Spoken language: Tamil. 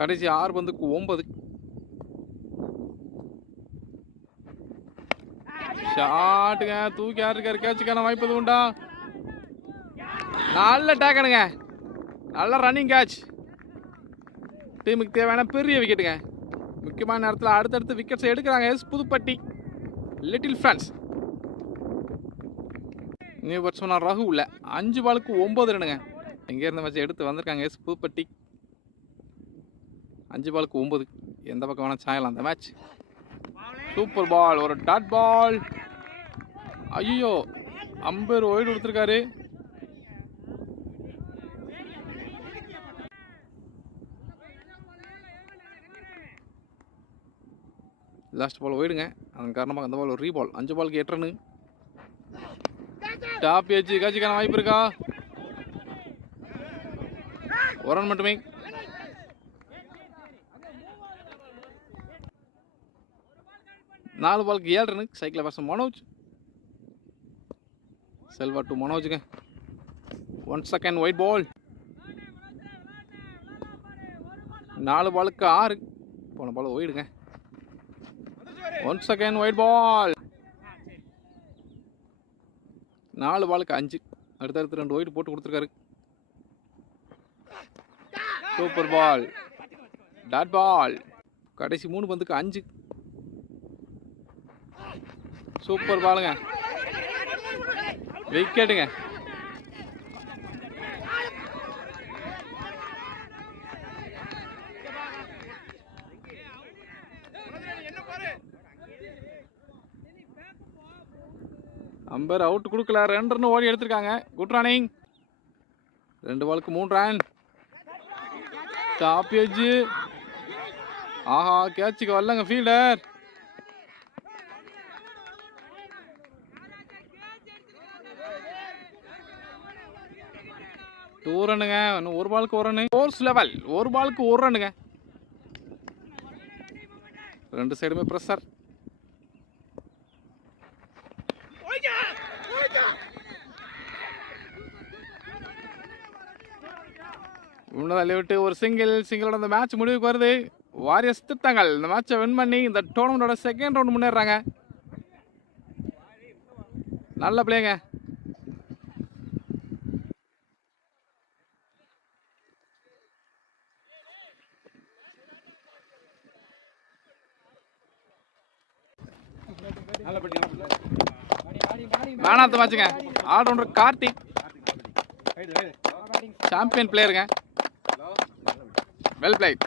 கடைசி ஆறு பந்துக்கு ஒன்பது. ஷாட்டுங்க தூக்கி யாரு கேட்சுக்கான வாய்ப்பு உண்டா? நல்ல டேக்கனுங்க நல்ல ரன்னிங் கேட்ச் டீமுக்கு தேவையான பெரிய விக்கெட்டுங்க முக்கியமான நேரத்தில் அடுத்தடுத்து விக்கெட்ஸை எடுக்கிறாங்க. S Pudupatti little friends new பேட்ஸ்மேனா Raghu அஞ்சு பாலுக்கு ஒம்பது ரன்னுங்க இங்கேருந்து வச்சு எடுத்து வந்திருக்காங்க. எஸ் புதுப்பட்டி. அஞ்சு பாலுக்கு ஒம்பது. எந்த பக்கம் வேணால் சாயலாம் அந்த மேட்ச் சூப்பர் பால் ஒரு டாட் பால் ஐயோ அம்பேர் ஒய்டு கொடுத்துருக்காரு. லாஸ்ட் பால் ஒயிடுங்க அதன் காரணமாக அந்த பால் ஒரு ரீபால் அஞ்சு பாலுக்கு எட்டனு டாப் ஏச்சு காட்சிக்கான வாய்ப்பு இருக்கா? ஒரு ரன் மட்டுமே. நாலு பாலுக்கு ஏழு run cycle person Manoj. Selva to மனோஜுங்க. One second wide ball நாலு பாலுக்கு ஆறு. போன பால் ஒயிடுங்க ஒன் செகண்ட் ஒயிட் பால் நாலு பாலுக்கு அஞ்சு. அடுத்தடுத்து ரெண்டு ஒயிட் போட்டு கொடுத்துருக்காரு. சூப்பர் பால் டாட் பால் கடைசி மூணு பந்துக்கு அஞ்சு. சூப்பர் பாலுங்க. விக்கெட்டுங்க. அம்பர் அவுட் கொடுக்கல. ரெண்டு ரன் ஓடி எடுத்திருக்காங்க. குட் ரன்னிங் ரெண்டு பாலுக்கு மூணு ரன். டாப் ஏஜ் ஆஹா கேட்சுக்கு வரலங்க ஃபீல்டர் டூ ரன்னுங்க இன்னும் ஒரு பாலுக்கு ஒரு ரன்னு ஃபோர்ஸ் லெவல் ஒரு பாலுக்கு ஒரு ரன்னுங்க ரெண்டு சைடுமே ப்ரெஷர் முன்னதாக விட்டு ஒரு சிங்கிள் சிங்கிளோட அந்த மேட்ச் முடிவுக்கு வருது. வாரியர்ஸ் திட்டங்கள். இந்த மேட்சை வின் பண்ணி இந்த டோர்னமெண்டோட செகண்ட் ரவுண்ட் முன்னேறாங்க நல்ல பிளேங்க மேனாத்த மேட்சுங்க ஆல்ரவுண்டர் கார்த்திக். சாம்பியன் பிளேயருங்க வெல் பிளேட்